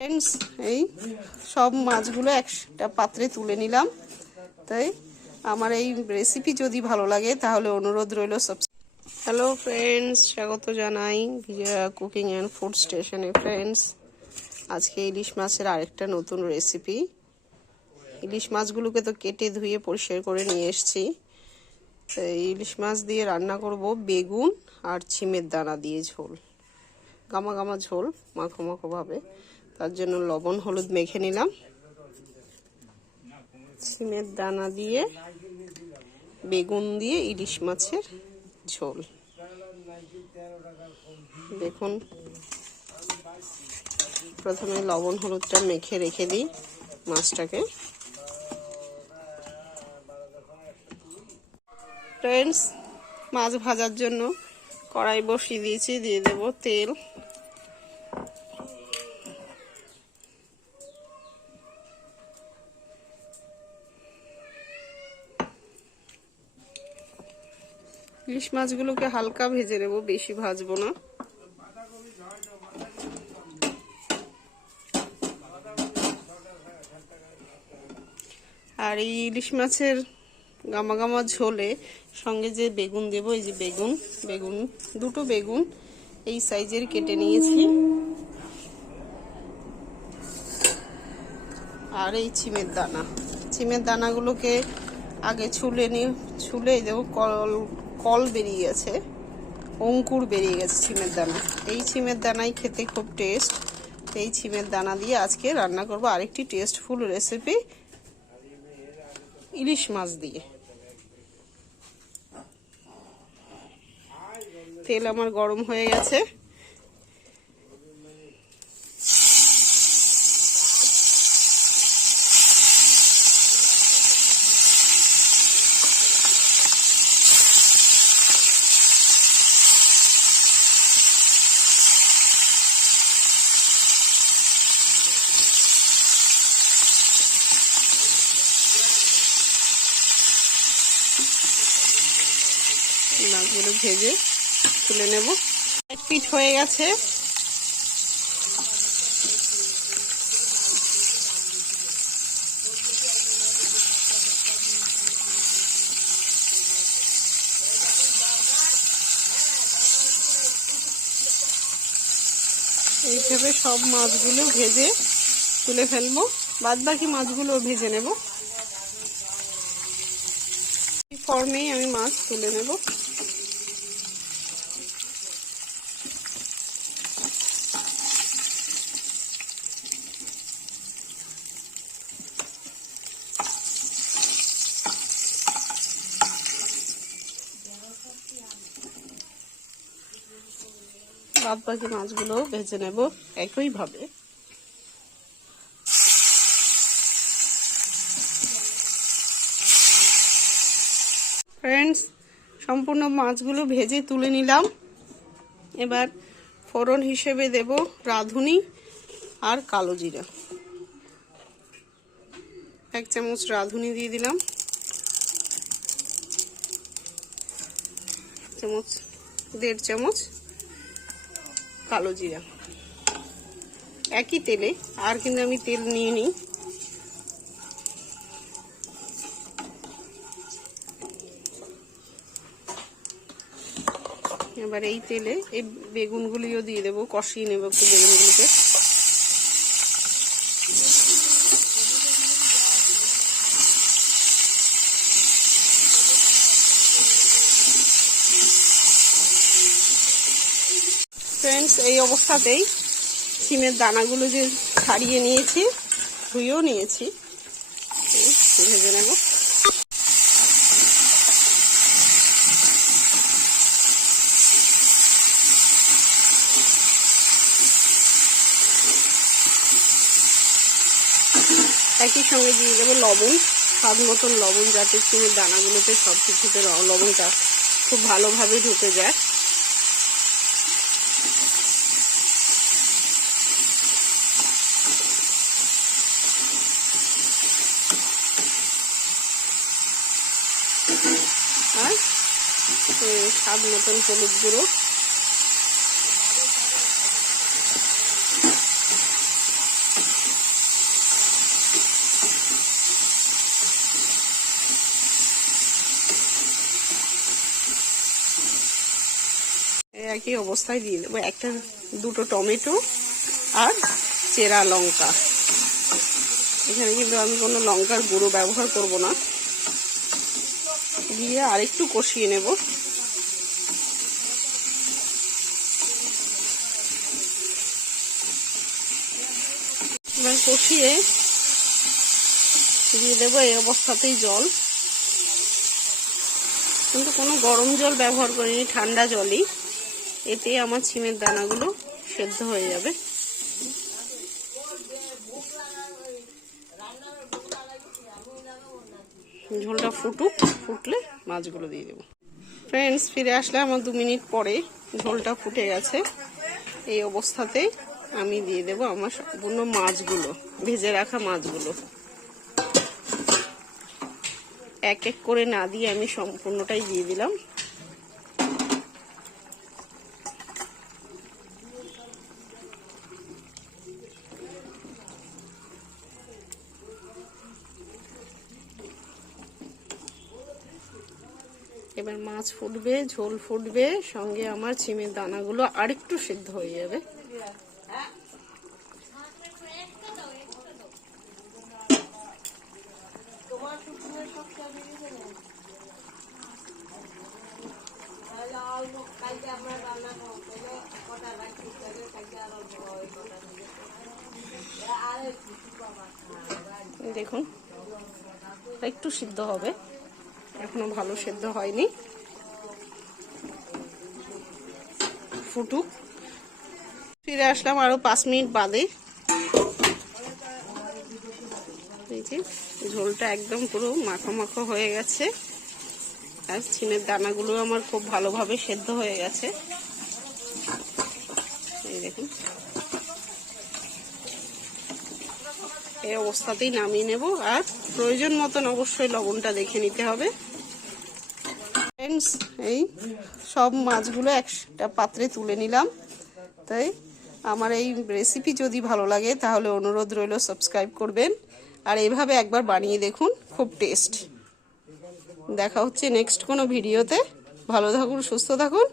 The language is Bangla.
फ्रेंड्स এই সব মাছগুলো একটা পাত্রে তুলে নিলাম। তাই আমার এই রেসিপি যদি ভালো লাগে তাহলে অনুরোধ রইল হ্যালো ফ্রেন্ডস, স্বাগত জানাই কুকিং অ্যান্ড ফুড স্টেশনে। ফ্রেন্ডস, আজকে ইলিশ মাছের আরেকটা নতুন রেসিপি। ইলিশ মাছগুলোকে তো কেটে ধুয়ে পরিষ্কার করে নিয়ে এসেছি। তো ইলিশ মাছ দিয়ে রান্না করব বেগুন আর ছিমের দানা দিয়ে ঝোল, গামা গামা ঝোল, মাখো মাখো ভাবে। তার জন্য লবণ হলুদ মেখে নিলাম। ছিমের দানা দিয়ে বেগুন দিয়ে ইলিশ মাছের ঝোল। দেখুন, প্রথমে লবণ হলুদটা মেখে রেখে দিই মাছটাকে। ফ্রেন্ডস, মাছ ভাজার জন্য কড়াই বসিয়ে দিয়েছি, দিয়ে দেব তেল। ইলিশ মাছগুলোকে হালকা ভেজে নেব, বেশি ভাজবো না। আর এই ইলিশ মাছের গামা গামা ঝোলে সঙ্গে যে বেগুন দেব, এই যে বেগুন দুটো বেগুন এই সাইজের কেটে নিয়েছি। আর এই ছিমের দানাগুলোকে আগে ছুলে দেবো। কল বেরিয়ে গেছে, অঙ্কুর বেরিয়ে গেছে ছিমের দানা। এই ছিমের দানাই খেতে খুব টেস্ট। এই ছিমের দানা দিয়ে আজকে রান্না করব আরেকটি টেস্টফুল রেসিপি, ইলিশ মাছ দিয়ে। তেল আমার গরম হয়ে গেছে। মাছগুলো ভেজে তুলে নেব। এক পিঠ হয়ে গেছে। এইভাবে সব মাছগুলো ভেজে তুলে ফেলবো, বাদ বাকি মাছগুলো ভেজে নেব। এই ফর্মেই আমি মাছ তুলে নেব। বাদ বাকি মাছগুলো ভেজে নেব একইভাবে। ফ্রেন্ডস, সম্পূর্ণ মাছগুলো ভেজে তুলে নিলাম। এবার ফোড়ন হিসেবে দেব রাঁধুনি আর কালো জিরা। 1 চামচ রাঁধুনি দিয়ে দিলাম, 1.5 চামচ কালো জিরা। একই তেলে, আর কিন্তু আমি তেল নিয়ে নিই। এবার এই তেলে এই বেগুনগুলিও দিয়ে দেবো, কষিয়ে নেব একটু বেগুনগুলোকে। ফ্রেন্ডস, এই অবস্থাতেই ছিমের দানাগুলো যে ছাড়িয়ে নিয়েছি, ধুয়েও নিয়েছি, ভেজে নেব। একই সঙ্গে দিয়ে দেবো লবণ, স্বাদ মতন লবণ, যাতে ছিমের দানাগুলোতে সব কিছুতে লবণটা খুব ভালোভাবে ঢুকে যায়। আর স্বাদ মতন হলুদ গুঁড়ো, একই অবস্থায় দিয়ে দেবো দুটো টমেটো আর চেরা লঙ্কা। এখানে কিন্তু আমি কোনো লঙ্কার গুঁড়ো ব্যবহার করব না। দিয়ে আরেকটু কষিয়ে নেব। এবার কষিয়ে দিয়ে দেবো এই অবস্থাতেই জল, কিন্তু কোনো গরম জল ব্যবহার করিনি, ঠান্ডা জলই। এতে আমার ছিমের দানাগুলো সেদ্ধ হয়ে যাবে। ঝোলটা ফুটলে মাছগুলো দিয়ে দেবো। ফ্রেন্ডস, ফিরে আসলে আমার 2 মিনিট পরে ঝোলটা ফুটে গেছে। এই অবস্থাতে আমি দিয়ে দেবো আমার সম্পূর্ণ মাছগুলো, ভেজে রাখা মাছগুলো। এক এক করে না দিয়ে আমি সম্পূর্ণটাই দিয়ে দিলাম। এবার মাছ ফুটবে, ঝোল ফুটবে, সঙ্গে আমার ছিমের দানাগুলো আরেকটু সিদ্ধ হয়ে যাবে। দেখুন, একটু সিদ্ধ হবে, এখনো ভালো সিদ্ধ হয়নি। ফুটুক। ফিরে আসলাম আরো 5 মিনিট বাদে। এই যে ঝোলটা একদম পুরো মাখো মাখো হয়ে গেছে, আর ছিমের দানাগুলো আমার খুব ভালোভাবে সেদ্ধ হয়ে গেছে। এই দেখুন, এই অবস্থাতেই নামিয়ে নেব। আর প্রয়োজন মতন অবশ্যই লবণটা দেখে নিতে হবে। ফ্রেন্ডস, এই সব মাছগুলো একটা পাত্রে তুলে নিলাম। তাই আমার এই রেসিপি যদি ভালো লাগে তাহলে অনুরোধ রইল সাবস্ক্রাইব করবেন, আর এইভাবে একবার বানিয়ে দেখুন, খুব টেস্ট। দেখা হচ্ছে নেক্সট কোনো ভিডিওতে। ভালো থাকুন, সুস্থ থাকুন।